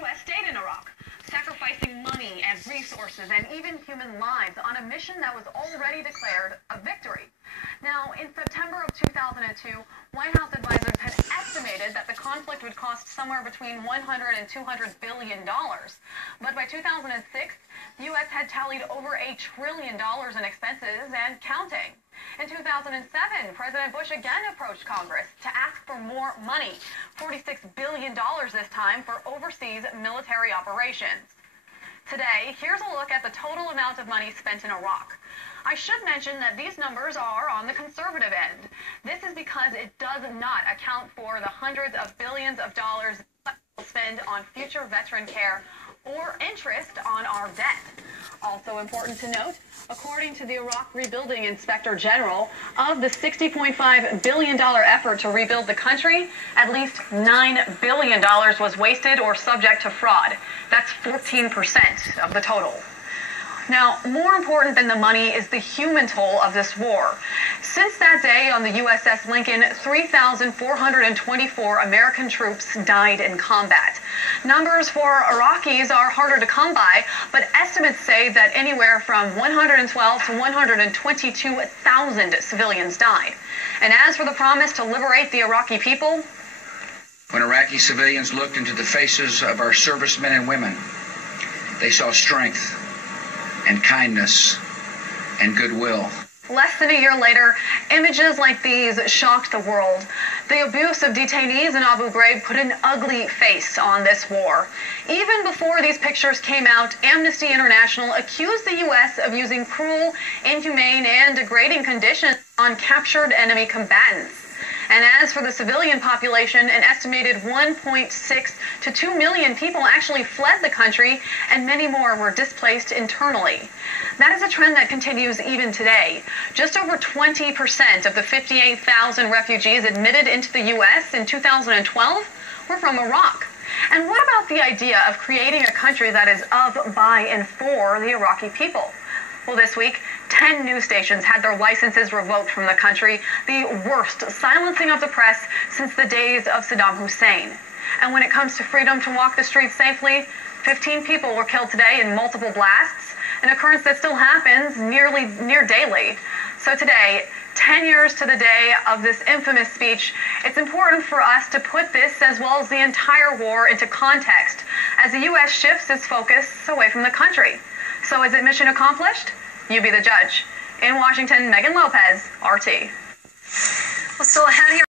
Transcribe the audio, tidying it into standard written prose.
U.S. stayed in Iraq, sacrificing money and resources and even human lives on a mission that was already declared a victory. Now, in September of 2002, White House advisors had estimated that the conflict would cost somewhere between $100 and $200 billion. But by 2006, the U.S. had tallied over $1 trillion in expenses and counting. In 2007, President Bush again approached Congress to ask for more money, $46 billion this time for overseas military operations. Today, here's a look at the total amount of money spent in Iraq. I should mention that these numbers are on the conservative end. This is because it does not account for the hundreds of billions of dollars we'll spend on future veteran care or interest on our debt. Also important to note, according to the Iraq Rebuilding Inspector General, of the $60.5 billion effort to rebuild the country, at least $9 billion was wasted or subject to fraud. That's 14% of the total. Now, more important than the money is the human toll of this war. Since that day on the USS Lincoln, 3,424 American troops died in combat. Numbers for Iraqis are harder to come by, but estimates say that anywhere from 112 to 122,000 civilians died. And as for the promise to liberate the Iraqi people, when Iraqi civilians looked into the faces of our servicemen and women, they saw strength and kindness and goodwill. Less than a year later, images like these shocked the world. The abuse of detainees in Abu Ghraib put an ugly face on this war. Even before these pictures came out, Amnesty International accused the U.S. of using cruel, inhumane, and degrading conditions on captured enemy combatants. And as for the civilian population, an estimated 1.6 to 2 million people actually fled the country, and many more were displaced internally. That is a trend that continues even today. Just over 20% of the 58,000 refugees admitted into the U.S. in 2012 were from Iraq. And what about the idea of creating a country that is of, by, and for the Iraqi people? Well, this week, 10 news stations had their licenses revoked from the country, the worst silencing of the press since the days of Saddam Hussein. And when it comes to freedom to walk the streets safely, 15 people were killed today in multiple blasts, an occurrence that still happens near daily. So today, 10 years to the day of this infamous speech, it's important for us to put this, as well as the entire war, into context as the U.S. shifts its focus away from the country. So is it mission accomplished? You be the judge. In Washington, Megan Lopez, RT. Well, still ahead here.